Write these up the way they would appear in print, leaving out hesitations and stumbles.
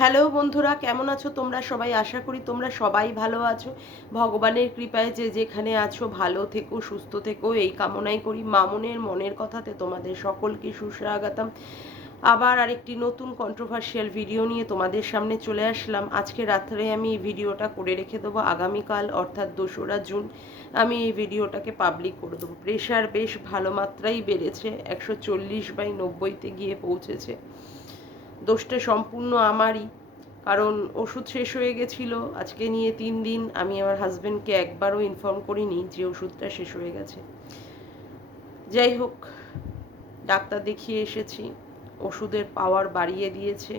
Hello বন্ধুরা, কেমন আছো তোমরা সবাই? আশা করি তোমরা সবাই ভালো আছো। ভগবানের কৃপায় যে যেখানে আছো ভালো থেকো, সুস্থ থেকো এই কামনাই করি। মামনের মনের কথাতে তোমাদের সকলকে সুস্বাগতম। আবার আরেকটি নতুন কন্ট্রোভার্সিয়াল ভিডিও নিয়ে তোমাদের সামনে চলে আসলাম। আজকে রাত্রে আমি এই ভিডিওটা করে রেখে দেবো। আগামীকাল অর্থাৎ 2রা জুন আমি এই ভিডিওটাকে পাবলিক করে দেবো। প্রেশার বেশ ভালো মাত্রাই বেড়েছে, 140/90-তে গিয়ে পৌঁছেছে। দোষটা সম্পূর্ণ আমারই, কারণ ওষুধ শেষ হয়ে গেছিল। আজকে নিয়ে 3 দিন আমি আমার হাজব্যান্ডকে একবারও ইনফর্ম করিনি যে ওষুধটা শেষ হয়ে গেছে। যাই হোক, ডাক্তার দেখিয়ে এসেছি, ওষুধের পাওয়ার বাড়িয়ে দিয়েছে,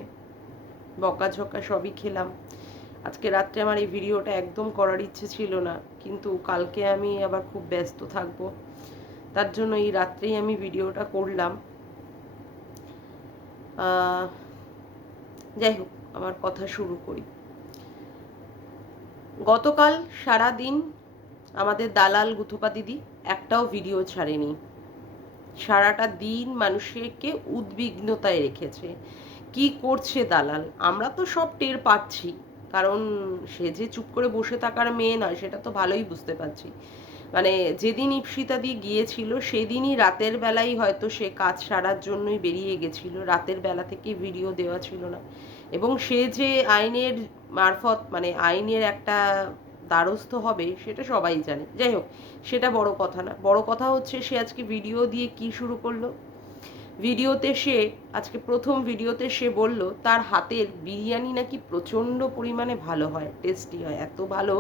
বকাঝকা সবই খেলাম। আজকে রাত্রে আমার এই ভিডিওটা একদম করার ইচ্ছে ছিল না, কিন্তু কালকে আমি আবার খুব ব্যস্ত থাকবো, তার জন্য এই রাত্রেই আমি ভিডিওটা করলাম। যাই হোক, আমার কথা শুরু করি। গতকাল সারা দিন আমাদের দালাল গুথুপা দিদি একটাও ভিডিও ছাড়েনি। সারাটা দিন মানুষকে উদ্বিগ্নতায় রেখেছে। কি করছে দালাল আমরা তো সব টের পাচ্ছি, কারণ সে যে চুপ করে বসে থাকার মেয়ে নয় সেটা তো ভালোই বুঝতে পারছি। মানে যেদিন ইপসিতা দি গিয়েছিল সেদিনই রাতের বেলায় হয়তো সে কাজ সারার জন্যই বেরিয়ে গেছিল, রাতের বেলা থেকে ভিডিও দেওয়া ছিল না। এবং সে যে আইনের মারফত মানে আইনের একটা দ্বারস্থ হবে সেটা সবাই জানে। যাই হোক, সেটা বড় কথা না। বড় কথা হচ্ছে সে আজকে ভিডিও দিয়ে কি শুরু করলো। ভিডিওতে সে আজকে প্রথম ভিডিওতে সে বলল তার হাতের বিরিয়ানি নাকি প্রচণ্ড পরিমাণে ভালো হয়, টেস্টি হয়, এত ভালো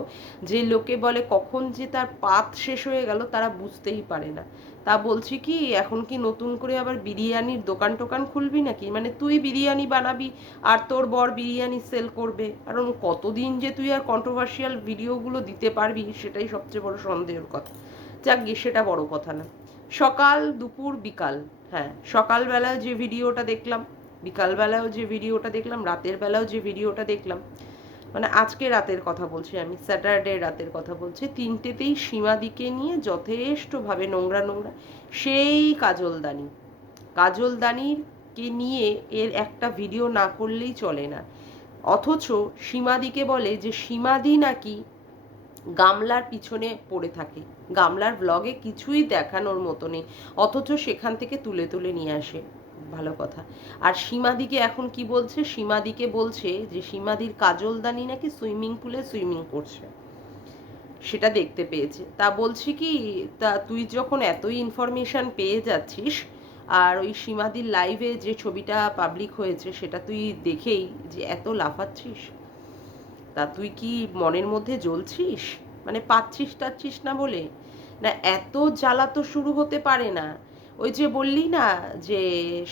যে লোকে বলে কখন যে তার পাত শেষ হয়ে গেল তারা বুঝতেই পারে না। তা বলছি কি, এখন কি নতুন করে আবার বিরিয়ানির দোকান টোকান খুলবি নাকি? মানে তুই বিরিয়ানি বানাবি আর তোর বর বিরিয়ানি সেল করবে? কারণ কতদিন যে তুই আর কন্ট্রোভার্সিয়াল ভিডিওগুলো দিতে পারবি সেটাই সবচেয়ে বড় সন্দেহের কথা। যাক গিয়ে, সেটা বড় কথা না। সকাল দুপুর বিকাল, হ্যাঁ সকালবেলায় যে ভিডিওটা দেখলাম, বিকালবেলাও যে ভিডিওটা দেখলাম, রাতের বেলাও যে ভিডিওটা দেখলাম, মানে আজকে রাতের কথা বলছি আমি, স্যাটারডে রাতের কথা বলছি, তিনটেতেই সীমাদিকে নিয়ে যথেষ্টভাবে নোংরা নোংরা। সেই কাজলদানিকে নিয়ে এর একটা ভিডিও না করলেই চলে না। অথচ সীমাদিকে বলে যে সীমাদি নাকি গামলার পিছনে পড়ে থাকে, গামলার ব্লগে কিছুই দেখানোর মতো নেই, অথচ সেখান থেকে তুলে তুলে নিয়ে আসে। ভালো কথা। আর সীমাদিকে এখন কি বলছে, সীমাদিকে বলছে যে সীমাদির কাজলদানি নাকি সুইমিং পুলে সুইমিং করছে, সেটা দেখতে পেয়েছে। তা বলছি কি, তা তুই যখন এতই ইনফরমেশন পেয়ে যাচ্ছিস আর ওই সীমাদির লাইভে যে ছবিটা পাবলিক হয়েছে সেটা তুই দেখেই যে এত লাফাচ্ছিস, তা তুই কি মনের মধ্যে জ্বলছিস? মানে পাচ্ছিস টাচ্ছিস না বলে? না, এত জ্বালা তো শুরু হতে পারে না। ওই যে বললি না যে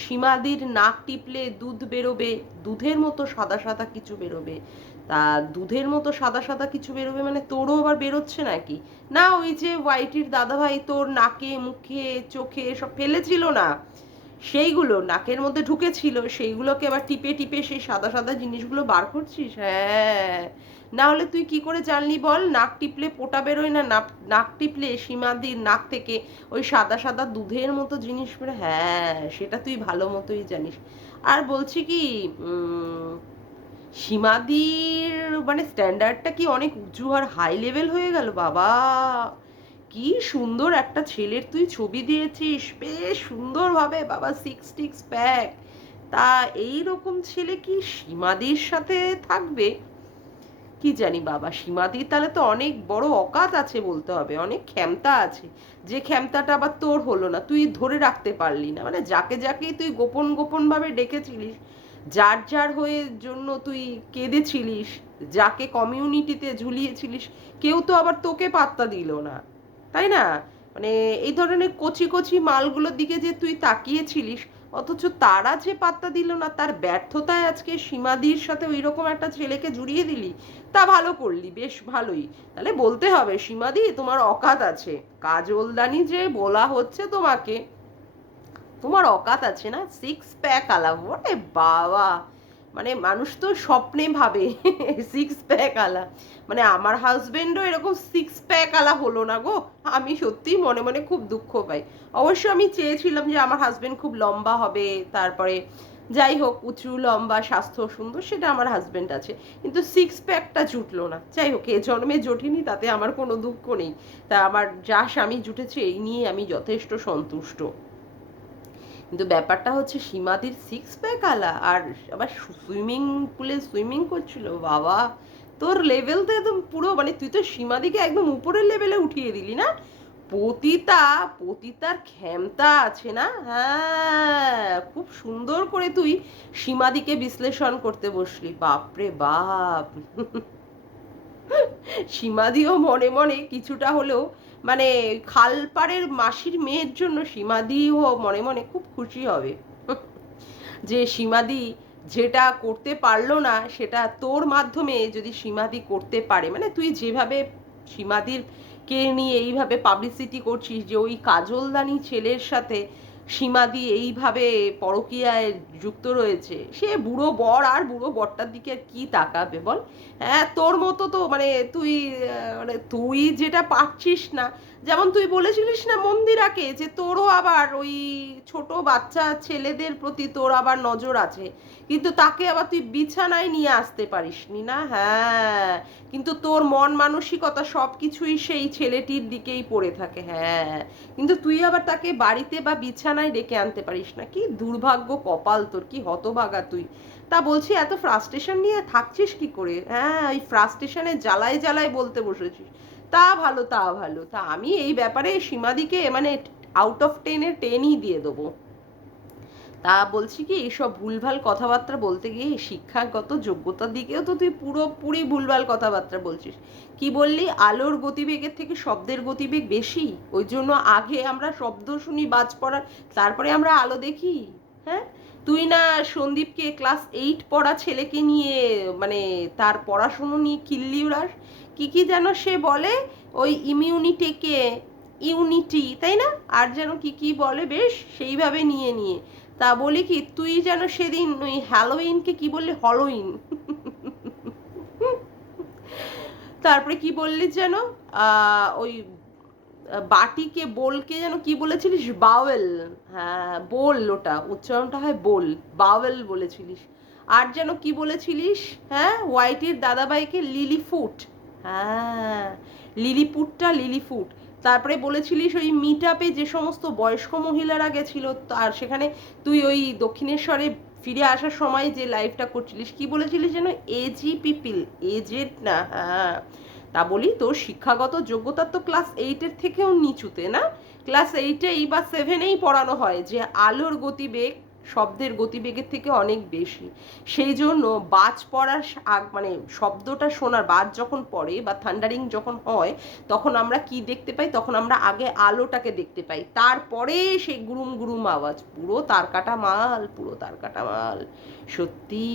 সীমাদির নাক টিপলে দুধ বেরোবে, দুধের মতো সাদা সাদা কিছু বেরোবে। তা দুধের মতো সাদা সাদা কিছু বেরোবে মানে তোরও আবার বেরোচ্ছে নাকি? না, ওই যে ওয়াইটির দাদাভাই তোর নাকে মুখে চোখে সব ফেলেছিল না, সেইগুলো নাকের মধ্যে ঢুকেছিল, সেইগুলোকে আবার টিপে টিপে সেই সাদা সাদা জিনিসগুলো বার করছিস? হ্যাঁ, না হলে তুই কি করে জানলি বল নাক টিপলে পোটা বেরোয় না? নাক টিপলে সীমাদির নাক থেকে ওই সাদা সাদা দুধের মতো জিনিস বেরো? হ্যাঁ, সেটা তুই ভালো মতোই জানিস। আর বলছি কি, সীমাদির মানে স্ট্যান্ডার্ডটা কি অনেক উঁচু আর হাই লেভেল হয়ে গেল বাবা? কি সুন্দর একটা ছেলের তুই ছবি দিয়েছিস, বেশ সুন্দরভাবে, বাবা সিক্স টিক্স প্যাক। তা এই রকম ছেলে কি সীমাদির সাথে থাকবে? কি জানি বাবা, সীমাদির তাহলে তো অনেক বড় অকাত আছে বলতে হবে, অনেক ক্ষমতা আছে, যে ক্ষমতাটা আবার তোর হলো না, তুই ধরে রাখতে পারলি না। মানে যাকে যাকেই তুই গোপন গোপন ভাবে ডেকেছিলিস, যার যার হয়ে জন্য তুই কেঁদেছিলিস, যাকে কমিউনিটিতে ঝুলিয়েছিলিস, কেউ তো আবার তোকে পাত্তা দিল না, তাই না? মানে এই ধরনের কচি কচি মালগুলোর দিকে যে তুই তাকিয়েছিলিস, অথচ তারা যে পাত্তা দিল না, তার ব্যর্থতায় আজকে সীমাদির সাথে ওই রকম একটা ছেলেকে জুড়িয়ে দিলি। তা ভালো করলি, বেশ ভালোই। তাহলে বলতে হবে সীমাদি তোমার অকাত আছে, কাজলদানি যে বলা হচ্ছে তোমাকে, তোমার অকাত আছে না, সিক্স প্যাক আলা, ওরে বাবা! মানে মানুষ তো স্বপ্নে ভাবে সিক্স প্যাক আলা, মানে আমার হাজবেন্ডও এরকম সিক্স প্যাক আলা হলো না গো। আমি সত্যি মনে মনে খুব দুঃখ পাই। অবশ্য আমি চেয়েছিলাম যে আমার হাজবেন্ড খুব লম্বা হবে, তারপরে যাই হোক, উঁচু লম্বা স্বাস্থ্য সুন্দর, সেটা আমার হাজবেন্ড আছে, কিন্তু সিক্স প্যাকটা জুটলো না। যাই হোক, এ জন্মে জোটেনি, তাতে আমার কোনো দুঃখ নেই। তা আমার যা স্বামী জুটেছে এই নিয়ে আমি যথেষ্ট সন্তুষ্ট। কিন্তু ব্যাপারটা হচ্ছে সীমাদির সিক্স প্যাক আলা, আর আবার সুইমিং পুলে সুইমিং করছিল, বাবা তোর লেভেল তো একদম পুরো, মানে তুই তো সীমাদিকে একদম উপরের লেভেলে উঠিয়ে দিলি না। পতিতা, পতিতার ক্ষমতা আছে না, হ্যাঁ, খুব সুন্দর করে তুই সীমাদিকে বিশ্লেষণ করতে বসলি, বাপরে বাপ। সীমাদিও মনে মনে কিছুটা হলেও, মানে খালপাড়ের মাসির মেয়ের জন্য সীমাদিও মনে মনে খুব খুশি হবে যে সীমাদি যেটা করতে পারলো না সেটা তোর মাধ্যমে যদি সীমাদি করতে পারে, মানে তুই যেভাবে সীমাদির কে নিয়ে এইভাবে পাবলিসিটি করছিস যে ওই কাজলদানি ছেলের সাথে সীমাদি এইভাবে পরকীয়ায় যুক্ত রয়েছে, সে বুড়ো বর আর বুড়ো বরটার দিকে আর কি তাকাবে বল। হ্যাঁ, তোর মতো তো মানে তুই মানে তুই যেটা পারছিস না, যেমন তুই বলেছিলিস না মন্দিরাকে যে তোরও আবার ওই ছোট বাচ্চা ছেলেদের প্রতি তোর আবার নজর আছে, কিন্তু তাকে আবার তুই বিছানায় নিয়ে আসতে পারিসনি না, হ্যাঁ, কিন্তু তোর মন মানসিকতা সব কিছুই সেই ছেলেটির দিকেই পড়ে থাকে, হ্যাঁ, কিন্তু তুই আবার তাকে বাড়িতে বা বিছানায় ডেকে আনতে পারিস না। কি দুর্ভাগ্য কপাল তোর, কি হতভাগা তুই। তা বলছি, এত ফ্রাস্ট্রেশন নিয়ে থাকছিস কি করে? হ্যাঁ, ওই ফ্রাস্ট্রেশনে জ্বালায় জ্বালায় বলতে বসেছিস। তা ভালো, তা ভালো। তা আমি এই ব্যাপারে সীমাদিকে মানে আউট অফ 10-এ 10ই দিয়ে দেবো। তা বলছি কি, এইসব ভুলভাল কথাবার্তা বলতে গিয়ে শিক্ষাগত যোগ্যতার দিকেও তো তুই পুরোপুরি ভুলভাল কথাবার্তা বলছিস। কি বললি, আলোর গতিবেগের থেকে শব্দের গতিবেগ বেশি, ওই জন্য আগে আমরা শব্দ শুনি বাজ পড়ার, তারপরে আমরা আলো দেখি। হ্যাঁ, তুই না সন্দীপকে ক্লাস 8 পড়া ছেলেকে নিয়ে মানে তার পড়াশুনো নিয়ে কিল্লি উড়াস, কি কি যেন সে বলে, ওই ইমিউনিটিকে ইউনিটি, তাই না, আর যেন কি কি বলে বেশ সেইভাবে নিয়ে নিয়ে। তা বলি কি, তুই যেন সেদিন ওই হ্যালোইনকে কি বললি, হলোইন, তারপরে কি বললি যেন ওই বাটিকে বোলকে যেন কি বলেছিলিস, বাওয়েল, হ্যাঁ বোল, ওটা উচ্চারণটা হয় বোল, বাওয়েল বলেছিলিস। আর যেন কি বলেছিলিস, হ্যাঁ হোয়াইটের দাদাভাইকে লিলিফুট, হ্যাঁ লিলিপুটটা লিলিফুট। তারপরে বলেছিলিস ওই মিট আপে যে সমস্ত বয়স্ক মহিলারা গেছিল, আর সেখানে তুই ওই দক্ষিণেশ্বরে ফিরে আসার সময় যে লাইভটা করছিলিস, কি বলেছিলিস যেন, এজি পিপিল, এজেড না, হ্যাঁ। তা বলি, তোর শিক্ষাগত যোগ্যতা তো ক্লাস 8-এর থেকেও নিচুতে না, ক্লাস 8-এই বা 7-এই পড়ানো হয় যে আলোর গতিবেগ শব্দের গতিবেগের থেকে অনেক বেশি। সেই জন্য বাজ পড়ার মানে শব্দটা শোনার, বাজ যখন পড়ে বা থান্ডারিং যখন হয়, তখন আমরা কি দেখতে পাই, তখন আমরা আগে আলোটাকে দেখতে পাই, তারপরে সেই গুরুম গুরুম আওয়াজ, পুরো তার কাটা মাল, পুরো তার কাটা মাল, সত্যি।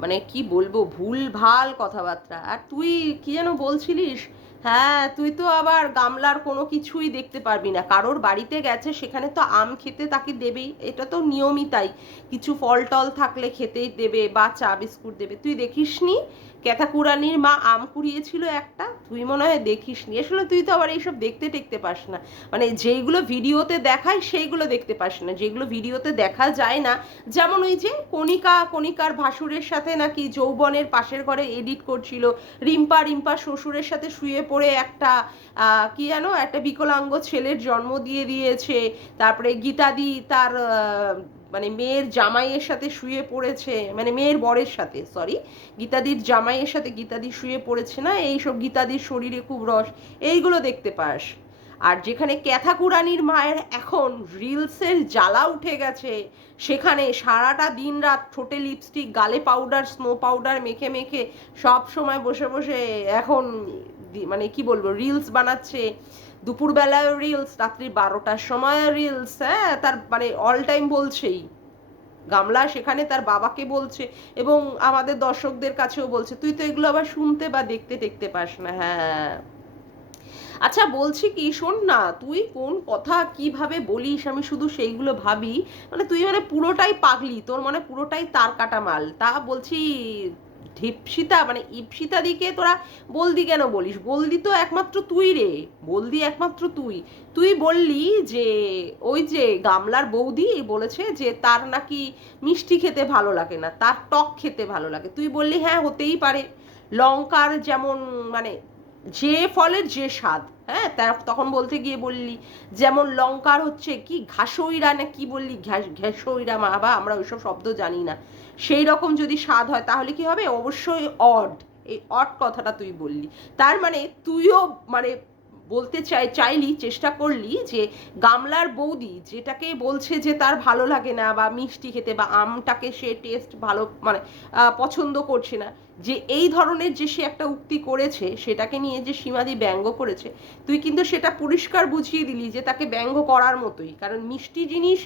মানে কি বলবো, ভুল ভাল কথাবার্তা। আর তুই কি যেন বলছিলিস, হ্যাঁ তুই তো আবার গামলার কোনো কিছুই দেখতে পারবি না, কারোর বাড়িতে গেছে সেখানে তো আম খেতে তাকে দেবেই, এটা তো নিয়মই তাই, কিছু ফল টল থাকলে খেতেই দেবে বা চা বিস্কুট দেবে। তুই দেখিসনি ক্যাথাকুরানির মা আম কুড়িয়েছিল একটা, তুই মনে হয় দেখিসনি, আসলে তুই তো আবার এইসব দেখতে টেকতে পাস না, মানে যেইগুলো ভিডিওতে দেখায় সেইগুলো দেখতে পাস না, যেগুলো ভিডিওতে দেখা যায় না, যেমন ওই যে কণিকার ভাসুরের সাথে নাকি যৌবনের পাশের ঘরে এডিট করছিল, রিম্পা শ্বশুরের সাথে শুয়ে পড়ে একটা কি জানো একটা বিকলাঙ্গ ছেলের জন্ম দিয়ে দিয়েছে, তারপরে গীতাদি তার মানে মেয়ের জামাইয়ের সাথে শুয়ে পড়েছে, মানে মেয়ের বরের সাথে, সরি, গীতাদির জামাইয়ের সাথে গীতাদি শুয়ে পড়েছে না, এইসব গীতাদির শরীরে খুব রস, এইগুলো দেখতে পাস। আর যেখানে ক্যাথাকুরানির মায়ের এখন রিলসের জ্বালা উঠে গেছে, সেখানে সারাটা দিন রাত ঠোঁটে লিপস্টিক, গালে পাউডার, স্নো পাউডার মেখে মেখে সব সময় বসে বসে এখন মানে কি বলবো রিলস বানাচ্ছে, দুপুরবেলায় রিলস, রাত্রি 12টার সময় রিলস, হ্যাঁ তার মানে অল টাইম বলছেই, গামলা সেখানে তার বাবাকে বলছে এবং আমাদের দর্শকদের কাছেও বলছে, তুই তো এগুলো আবার শুনতে বা দেখতে টেকতে পাস না, হ্যাঁ। আচ্ছা বলছি কি, শোন না, তুই কোন কথা কিভাবে বলিস আমি শুধু সেইগুলো ভাবি, মানে তুই মানে পুরোটাই পাগলি, তোর মানে পুরোটাই তার কাটা মাল। তা বলছি, ঢিপসিতা মানে ইপসিতা দিকে তোরা বলদি কেন বলিস? বলদি তো একমাত্র তুই রে, বলদি একমাত্র তুই। তুই বললি যে ওই যে গামলার বৌদি বলেছে যে তার নাকি মিষ্টি খেতে ভালো লাগে না, তার টক খেতে ভালো লাগে। তুই বললি হ্যাঁ হতেই পারে, লঙ্কার যেমন মানে যে ফলের যে স্বাদ, হ্যাঁ তখন বলতে গিয়ে বললি যেমন লঙ্কার হচ্ছে কি ঘাসইরা না কি বললি, ঘ্যাসইরা মা বা আমরা ওইসব শব্দ জানি না, সেই রকম যদি স্বাদ হয় তাহলে কি হবে? অবশ্যই অড, এই অড কথাটা তুই বললি। তার মানে তুইও মানে বলতে চাইলি, চেষ্টা করলি যে গামলার বৌদি যেটাকে বলছে যে তার ভালো লাগে না বা মিষ্টি খেতে বা আমটাকে সে টেস্ট ভালো মানে পছন্দ করছে না, যে এই ধরনের যে সে একটা উক্তি করেছে সেটাকে নিয়ে যে সীমাদি ব্যঙ্গ করেছে, তুই কিন্তু সেটা পরিষ্কার বুঝিয়ে দিলি যে তাকে ব্যঙ্গ করার মতোই। কারণ মিষ্টি জিনিস,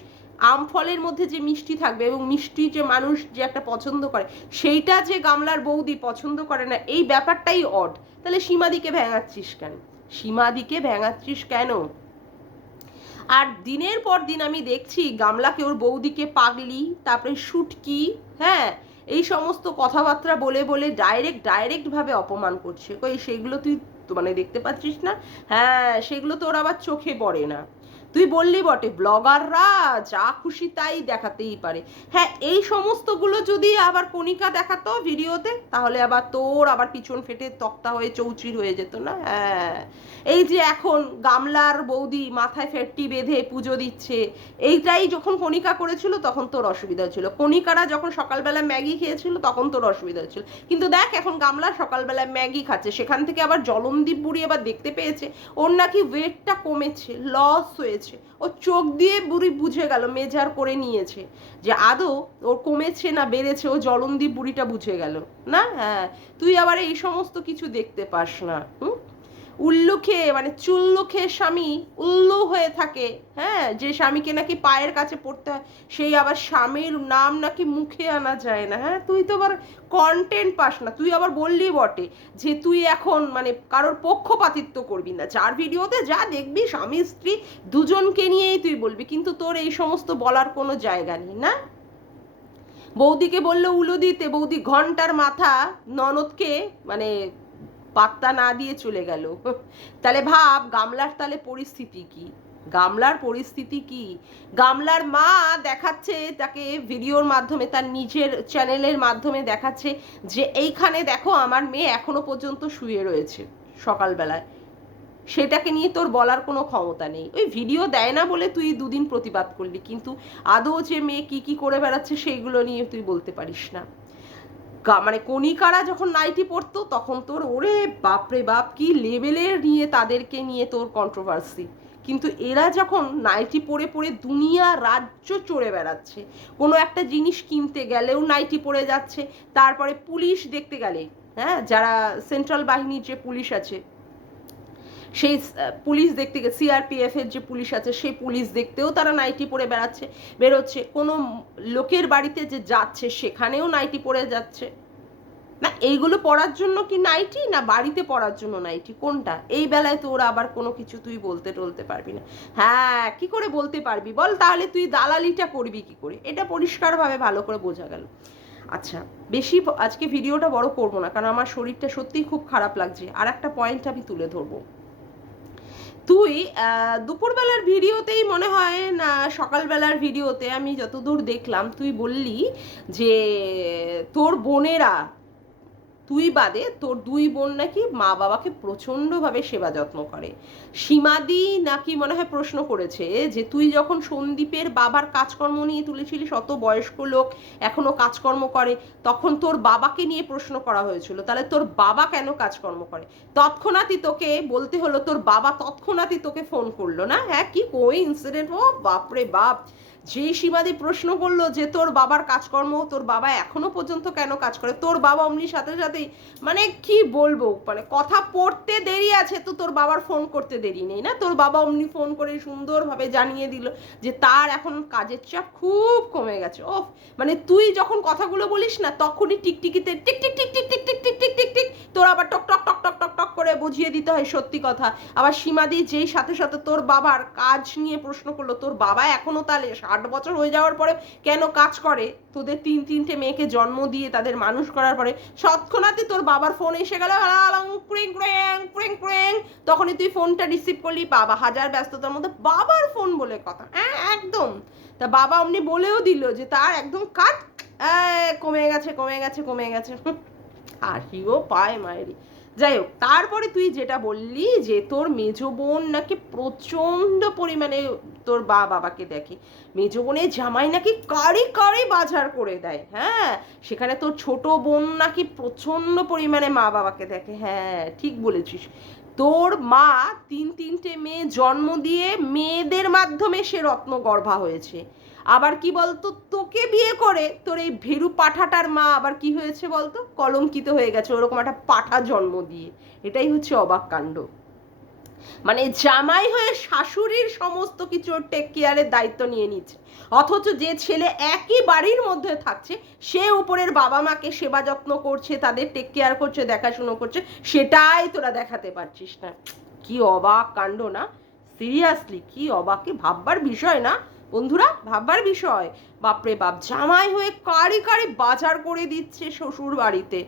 আম ফলের মধ্যে যে মিষ্টি থাকবে এবং মিষ্টি যে মানুষ যে একটা পছন্দ করে সেইটা যে গামলার বৌদি পছন্দ করে না, এই ব্যাপারটাই অড। তাহলে সীমাদিকে ভেঙাচ্ছিস কেন? সীমাদিকে ভেঙাচ্ছিস কেন? আর দিনের পর দিন আমি দেখছি গামলাকে ওর বৌদিকে পাগলি, তারপরে শুটকি, হ্যাঁ এই সমস্ত কথাবার্তা বলে বলে ডাইরেক্ট ভাবে অপমান করছে। কই সেগুলো তুই মানে দেখতে পাচ্ছিস না? হ্যাঁ সেগুলো তোর আবার চোখে পড়ে না। তুই বললি বটে ব্লগাররা যা খুশি তাই দেখাতেই পারে, হ্যাঁ এই সমস্তগুলো যদি আবার কণিকা দেখাতো ভিডিওতে তাহলে আবার তোর আবার পিছন ফেটে তক্তা হয়ে চৌচির হয়ে যেত না? হ্যাঁ এই যে এখন গামলার বৌদি মাথায় ফেটটি বেঁধে পুজো দিচ্ছে, এইটাই যখন কণিকা করেছিল তখন তোর অসুবিধা হচ্ছিল, কণিকারা যখন সকালবেলা ম্যাগি খেয়েছিল তখন তোর অসুবিধা হচ্ছিল। কিন্তু দেখ এখন গামলা সকালবেলা ম্যাগি খাচ্ছে, সেখান থেকে আবার জলনদীপ বুড়ি আবার দেখতে পেয়েছে ওর নাকি ওয়েটটা কমেছে, লস হয়েছে, ও চোখ দিয়ে বুড়ি বুঝে গেল, মেজার করে নিয়েছে যে আদৌ ওর কমেছে না বেড়েছে, ও জলনদীপ বুড়িটা বুঝে গেল না। হ্যাঁ তুই আবার এই সমস্ত কিছু দেখতে পাস না। উল্লু খেয়ে মানে চুল্লু খেয়ে স্বামী উল্লু হয়ে থাকে, হ্যাঁ যে স্বামীকে নাকি পায়ের কাছে পড়তে হয় সেই আবার স্বামীর নাম নাকি মুখে আনা যায় না। হ্যাঁ তুই তো আবার কন্টেন্ট পাস না। তুই আবার বললি বটে যে তুই এখন মানে কারোর পক্ষপাতিত্ব করবি না, যার ভিডিওতে যা দেখবি স্বামী স্ত্রী দুজনকে নিয়েই তুই বলবি, কিন্তু তোর এই সমস্ত বলার কোনো জায়গা নেই না। বৌদিকে বললো উলু দিতে, বৌদি ঘন্টার মাথা ননদকে মানে পাত্তা না দিয়ে চলে গেল। তাহলে ভাব গামলার তাহলে পরিস্থিতি কি, গামলার পরিস্থিতি কি? গামলার মা দেখাচ্ছে তাকে ভিডিওর মাধ্যমে, তার নিজের চ্যানেলের মাধ্যমে দেখাচ্ছে যে এইখানে দেখো আমার মেয়ে এখনো পর্যন্ত শুয়ে রয়েছে সকালবেলায়, সেটাকে নিয়ে তোর বলার কোনো ক্ষমতা নেই। ওই ভিডিও দেয় না বলে তুই দুদিন প্রতিবাদ করলি, কিন্তু আদৌ যে মেয়ে কি কি করে বেড়াচ্ছে সেইগুলো নিয়ে তুই বলতে পারিস না। মানে কণিকারা যখন নাইটি পড়তো তখন তোর ওরে বাপরে বাপ কি লেভেলের নিয়ে তাদেরকে নিয়ে তোর কন্ট্রোভার্সি, কিন্তু এরা যখন নাইটি পরে পরে দুনিয়া রাজ্য চড়ে বেড়াচ্ছে, কোনো একটা জিনিস কিনতে গেলেও নাইটি পরে যাচ্ছে, তারপরে পুলিশ দেখতে গেলে, হ্যাঁ যারা সেন্ট্রাল বাহিনীর যে পুলিশ আছে সেই পুলিশ দেখতে গেছে, সিআরপিএফ এর যে পুলিশ আছে সেই পুলিশ দেখতেও তারা নাইটি পরে বেরোচ্ছে, কোনো লোকের বাড়িতে যে যাচ্ছে সেখানেও নাইটি পরে যাচ্ছে। না এইগুলো পড়ার জন্য কি নাইটি, না বাড়িতে পড়ার জন্য নাইটি, কোনটা? এই বেলায় তোর আবার কোনো কিছু তুই বলতে টলতে পারবি না। হ্যাঁ কি করে বলতে পারবি বল? তাহলে তুই দালালিটা করবি কি করে? এটা পরিষ্কারভাবে ভালো করে বোঝা গেল। আচ্ছা বেশি আজকে ভিডিওটা বড় করবো না, কারণ আমার শরীরটা সত্যিই খুব খারাপ লাগছে। আর একটা পয়েন্ট আমি তুলে ধরবো। তুই দুপুরবেলার ভিডিওতেই মনে হয় না সকালবেলার ভিডিওতে আমি যতদূর দেখলাম তুই বললি যে তোর বোনেরা, তুই বাদে তোর দুই বোন নাকি মা বাবাকে প্রচণ্ডভাবে সেবা যত্ন করে। সীমাদি নাকি মনে হয় প্রশ্ন করেছে যে তুই যখন সন্দীপের বাবার কাজকর্ম নিয়ে তুলেছিলিস, অত বয়স্ক লোক এখনো কাজকর্ম করে, তখন তোর বাবাকে নিয়ে প্রশ্ন করা হয়েছিল তাহলে তোর বাবা কেন কাজকর্ম করে, তৎক্ষণাৎই তোকে বলতে হলো তোর বাবা তৎক্ষণাৎই তোকে ফোন করলো না। হ্যাঁ কি কোইন্সিডেন্ট, ও বাপরে বাপ। যেই সীমাদি প্রশ্ন করলো যে তোর বাবার কাজকর্ম, তোর বাবা এখনো পর্যন্ত কেন কাজ করে, তোর বাবা অমনি সাথে সাথেই মানে কি বলবো, মানে কথা পড়তে দেরি আছে তো তোর বাবার ফোন করতে দেরি নেই না, তোর বাবা অমনি ফোন করে সুন্দরভাবে জানিয়ে দিল যে তার এখন কাজের চাপ খুব কমে গেছে। ও মানে তুই যখন কথাগুলো বলিস না তখনই টিকটিকিতে টিক টিক টিক টিক টিক টিক টিক টিক টিক টিক তোর আবার টক টক টক টক টক টক করে বুঝিয়ে দিতে হয় সত্যি কথা। আবার সীমাদি যেই সাথে সাথে তোর বাবার কাজ নিয়ে প্রশ্ন করলো, তোর বাবা এখনো তাহলে 60 বছর হয়ে যাওয়ার পরে কেন কাজ করে? তোদের তিনটে মেয়েকে জন্ম দিয়ে তাদের মানুষ করার পরে তৎক্ষণাৎই তোর বাবার ফোন এসে গেল, তখনই তুই ফোনটা রিসিভ করলি। বাবা হাজার ব্যস্ততার মধ্যে বাবার ফোন বলে কথা, হ্যাঁ একদম। তা বাবা অমনি বলেও দিল যে তার একদম কাট কমে গেছে কমে গেছে কমে গেছে। হাসিও পায় মায়েরই। যাই হোক, তারপরে তুই যেটা বললি যে তোর মেজো বোন নাকি প্রচন্ড পরিমাণে তোর বাবাকে দেখে, মেজো বোনের জামাই নাকি কারি কারি বাজার করে দেয়, হ্যাঁ সেখানে তোর ছোট বোন নাকি প্রচন্ড পরিমাণে মা বাবাকে দেখে। হ্যাঁ ঠিক বলেছিস, তোর মা তিনটে মেয়ে জন্ম দিয়ে মেয়েদের মাধ্যমে সে রত্নগর্ভা হয়েছে। আবার কি বলতো, তোকে বিয়ে করে তোর এই ভেরু পাঠাটার মা আবার কি হয়েছে বলতো, কলঙ্কিত হয়ে গেছে ওরকম একটা পাঠা জন্ম দিয়ে। এটাই হচ্ছে অবাক কাণ্ড। মানে জামাই হয়ে শাশুড়ির সমস্ত কিছু টেক কেয়ারের দায়িত্ব নিয়ে নিচ্ছে, অথচ যে ছেলে একই বাড়ির মধ্যে থাকছে সে উপরের বাবা মাকে সেবা যত্ন করছে, তাদের টেক কেয়ার করছে, দেখাশুনো করছে, সেটাই তোরা দেখাতে পারছিস না। কি অবাক কাণ্ড না? সিরিয়াসলি কি অবাক, কি ভাববার বিষয় না বন্ধুরা, ভাববার বিষয়। বাপরে বাপ, জামাই হয়ে কারি কারি বাজার করে দিচ্ছে শ্বশুর বাড়িতে,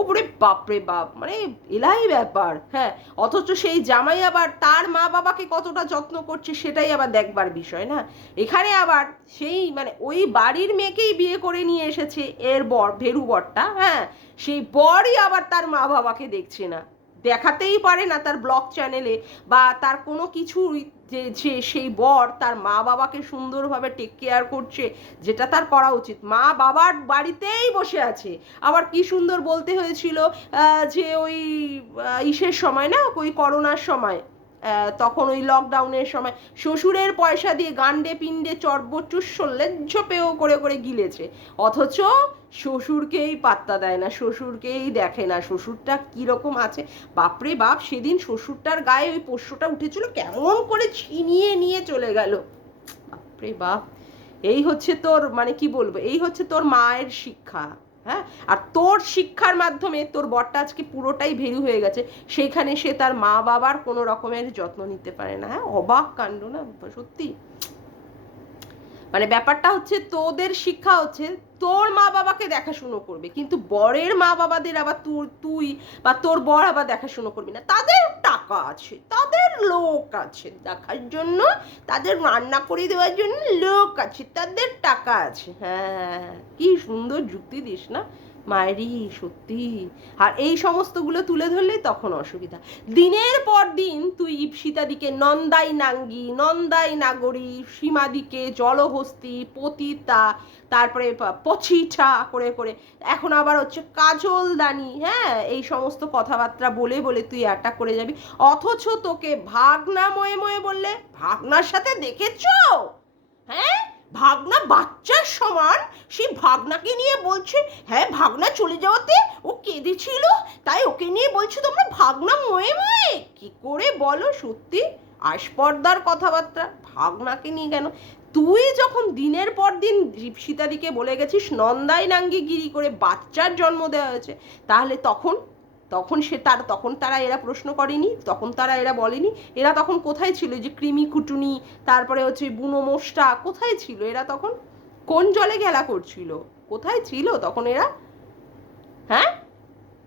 ওপরে বাপরে বাপ, মানে এলাই ব্যাপার। হ্যাঁ, অথচ সেই জামাই আবার তার মা বাবাকে কতটা যত্ন করছে সেটাই আবার দেখবার বিষয় না। এখানে আবার সেই মানে ওই বাড়ির মেয়েকেই বিয়ে করে নিয়ে এসেছে এর বর, ভেরু বরটা, হ্যাঁ সেই বরই আবার তার মা বাবাকে দেখছে না, দেখাতেই পারে না তার ব্লগ চ্যানেলে বা তার কোনো কিছুই, যে যে সেই বর তার মা বাবাকে সুন্দরভাবে টেক কেয়ার করছে, যেটা তার করা উচিত। মা বাবার বাড়িতেই বসে আছে। আবার কি সুন্দর বলতে হয়েছিল যে ওই ইসের সময় না, ওই করোনার সময়, তখন ওই লকডাউনের সময় শ্বশুরের পয়সা দিয়ে গান্ডে পিণ্ডে চর্বচুস্য লেজ্জ পেয়েও করে করে গিলেছে, অথচ শ্বশুরকেই পাত্তা দেয় না, শ্বশুরকেই দেখে না, শ্বশুরটা কীরকম আছে। বাপরে বাপ, সেদিন শ্বশুরটার গায়ে ওই পোষ্যটা উঠেছিল, কেমন করে ছিনিয়ে নিয়ে চলে গেল। বাপরে বাপ, এই হচ্ছে তোর মানে কি বলবো, এই হচ্ছে তোর মায়ের শিক্ষা। হ্যাঁ, আর তোর শিক্ষার মাধ্যমে তোর বরটা আজকে পুরোটাই ভেরু হয়ে গেছে, সেইখানে সে তার মা বাবার কোনো রকমের যত্ন নিতে পারে না। হ্যাঁ, অবাক কাণ্ড না সত্যি। মানে ব্যাপারটা হচ্ছে তোদের শিক্ষা হচ্ছে তোর মা বাবাকে দেখাশুনো করবে, কিন্তু বরের মা বাবাদের আবার তুই বা তোর বর আবার দেখাশুনো করবি না। তাদের টাকা আছে, তাদের লোক আছে দেখার জন্য, তাদের রান্না করে দেওয়ার জন্য লোক আছে, তাদের টাকা আছে। হ্যাঁ, কি সুন্দর যুক্তি দিস না মায়েরি, সত্যি। আর এই সমস্তগুলো তুলে ধরলে তখন অসুবিধা। দিনের পর দিন তুই ইপসিতাদিকে নন্দাই নাঙ্গি, নন্দাই নাগরী, সীমাদিকে জলহস্তি, পতিতা, তারপরে পছিটা করে করে, এখন আবার হচ্ছে কাজল দানি, হ্যাঁ এই সমস্ত কথাবার্তা বলে বলে তুই অ্যাটাক করে যাবি। অথচ তোকে ভাগনা ময়ে ময়ে বললে, ভাগনার সাথে দেখেছো, হ্যাঁ ভাগনা বাচ্চার সমান, সেই ভাগনাকে নিয়ে বলছে, হ্যাঁ ভাগনা চলে যাওয়াতে ও কেঁদেছিল, তাই ওকে নিয়ে বলছো তোমরা ভাগনা ময়ে ময়ে। কি করে বলো সত্যি, আস্পর্দার কথাবার্তা, ভাগনাকে নিয়ে কেন? তুই যখন দিনের পর দিন সীতাদিকে বলে গেছিস নন্দাই নাঙ্গি গিরি করে বাচ্চার জন্ম দেওয়া হয়েছে, তাহলে তখন তখন তারা এরা প্রশ্ন করেনি, তখন তারা এরা বলেনি, এরা তখন কোথায় ছিল? যে কৃমি কুটুনি, তারপরে হচ্ছে বুনো মোষটা, কোথায় ছিল এরা তখন? কোন জলে খেলা করছিল? কোথায় ছিল তখন এরা? হ্যাঁ,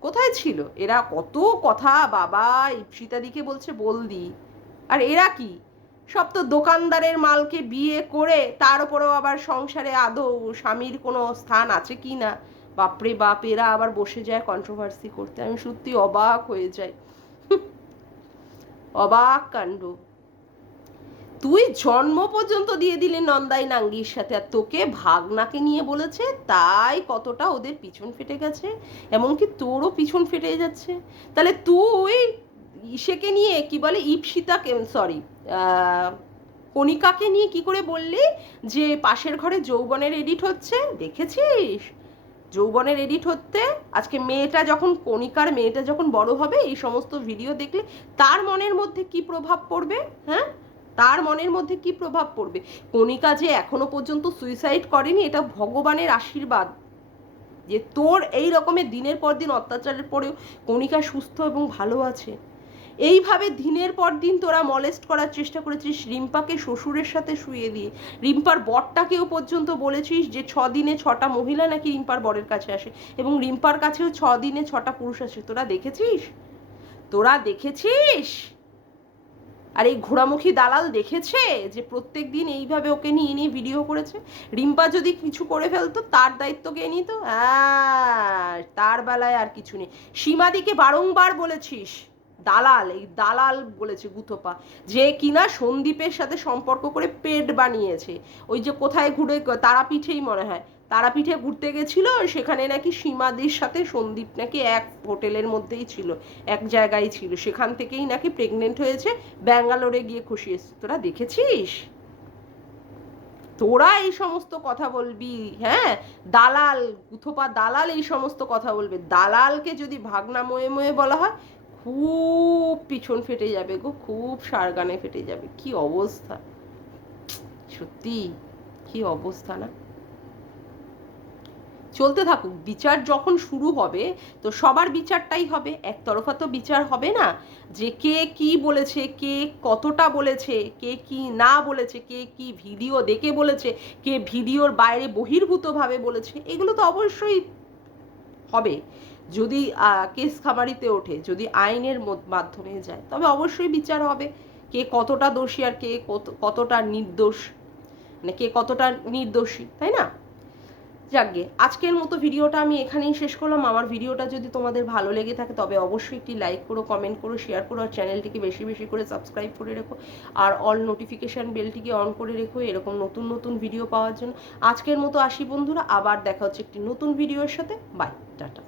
কোথায় ছিল এরা? কত কথা বাবা ইপসিতাদিকে বলছে বলদি, আর এরা কি সব তো দোকানদারের মালকে বিয়ে করে, তার উপরেও আবার সংসারে আদৌ স্বামীর কোনো স্থান আছে কি না। বাপরে বাপ, এরা আবার বসে যায় কন্ট্রোভার্সি করতে, আমি সত্যি অবাক হয়ে যাই। অবাক কাণ্ড। তুই জন্ম পর্যন্ত দিয়ে দিলে নন্দাই নাঙ্গির সাথে, আর তোকে ভাগনাকে নিয়ে বলেছে, তাই কতটা ওদের পিছন ফেটে গেছে, এমনকি তোরও পিছন ফেটে যাচ্ছে। তাহলে তুই ইসেকে নিয়ে কি বলে, ইপসিতাকে, সরি কণিকাকে নিয়ে কি করে বললি যে পাশের ঘরে যৌবনের এডিট হচ্ছে? দেখেছিস যৌবনের এডিট হতে? আজকে মেয়েটা যখন, কণিকার মেয়েটা যখন বড় হবে, এই সমস্ত ভিডিও দেখলে তার মনের মধ্যে কি প্রভাব পড়বে? হ্যাঁ, তার মনের মধ্যে কি প্রভাব পড়বে? কণিকা যে এখনো পর্যন্ত সুইসাইড করেনি, এটা ভগবানের আশীর্বাদ যে তোর এই রকমের দিনের পর দিন অত্যাচারের পরেও কণিকা সুস্থ এবং ভালো আছে। এইভাবে দিনের পর দিন তোরা মলেস্ট করার চেষ্টা করেছিস রিম্পাকে শ্বশুরের সাথে শুয়ে দিয়ে, রিম্পার বরটাকেও পর্যন্ত বলেছিস যে 6 দিনে 6টা মহিলা নাকি রিম্পার বরের কাছে আসে, এবং রিম্পার কাছেও 6 দিনে 6টা পুরুষ আসে। তোরা দেখেছিস? তোরা দেখেছিস? আর এই ঘোড়ামুখী দালাল দেখেছে যে প্রত্যেক দিন এইভাবে ওকে নিয়ে নিয়ে ভিডিও করেছে? রিম্পা যদি কিছু করে ফেলতো তার দায়িত্ব কে নিত? হ্যাঁ, তার বেলায় আর কিছু নেই। সীমাদিকে বারংবার বলেছিস দালাল, এই দালাল বলেছে গুথোপা, যে কিনা সন্দীপের সাথে সম্পর্ক করে পেট বানিয়েছে। ওই যে কোথায় ঘুরে, তারাপীঠেই মনে হয়, তারাপীঠে ঘুরতে গেছিল, সেখানে নাকি সীমাদির সাথে সন্দীপ নাকি এক হোটেলের মধ্যেই ছিল, এক জায়গায় ছিল, সেখান থেকেই নাকি প্রেগনেন্ট হয়েছে, ব্যাঙ্গালোরে গিয়ে খুশি এসেছে। তোরা দেখেছিস? তোরা এই সমস্ত কথা বলবি? হ্যাঁ, দালাল, গুথোপা দালাল এই সমস্ত কথা বলবে। দালালকে যদি ভাগনা ময়ে ময়ে বলা হয়, খুব পিছন ফেটে যাবে গো, খুব সারগানে ফেটে যাবে। কি অবস্থা, সত্যি কি অবস্থা না? চলতে থাকুক, বিচার যখন শুরু হবে তো সবার বিচারটাই হবে, একতরফা তো বিচার হবে না যে কে কি বলেছে, কে কতটা বলেছে, কে কি না বলেছে, কে কি ভিডিও দেখে বলেছে, কে ভিডিওর বাইরে বহির্ভূতভাবে বলেছে, এগুলো তো অবশ্যই হবে। যদি কেস খামারিতে ওঠে, যদি আইনের মাধ্যমে যায়, তবে অবশ্যই বিচার হবে কে কতটা দোষী আর কে কতটা নির্দোষ, মানে কে কতটা নির্দোষী, তাই না? যাকগে, আজকের মতো ভিডিওটা আমি এখানেই শেষ করলাম। আমার ভিডিওটা যদি তোমাদের ভালো লেগে থাকে তবে অবশ্যই একটি লাইক করো, কমেন্ট করো, শেয়ার করো, আর চ্যানেলটিকে বেশি বেশি করে সাবস্ক্রাইব করে রেখো, আর অল নোটিফিকেশান বেলটিকে অন করে রেখো এরকম নতুন নতুন ভিডিও পাওয়ার জন্য। আজকের মতো আসি বন্ধুরা, আবার দেখা হচ্ছে একটি নতুন ভিডিওর সাথে। Bye, tata.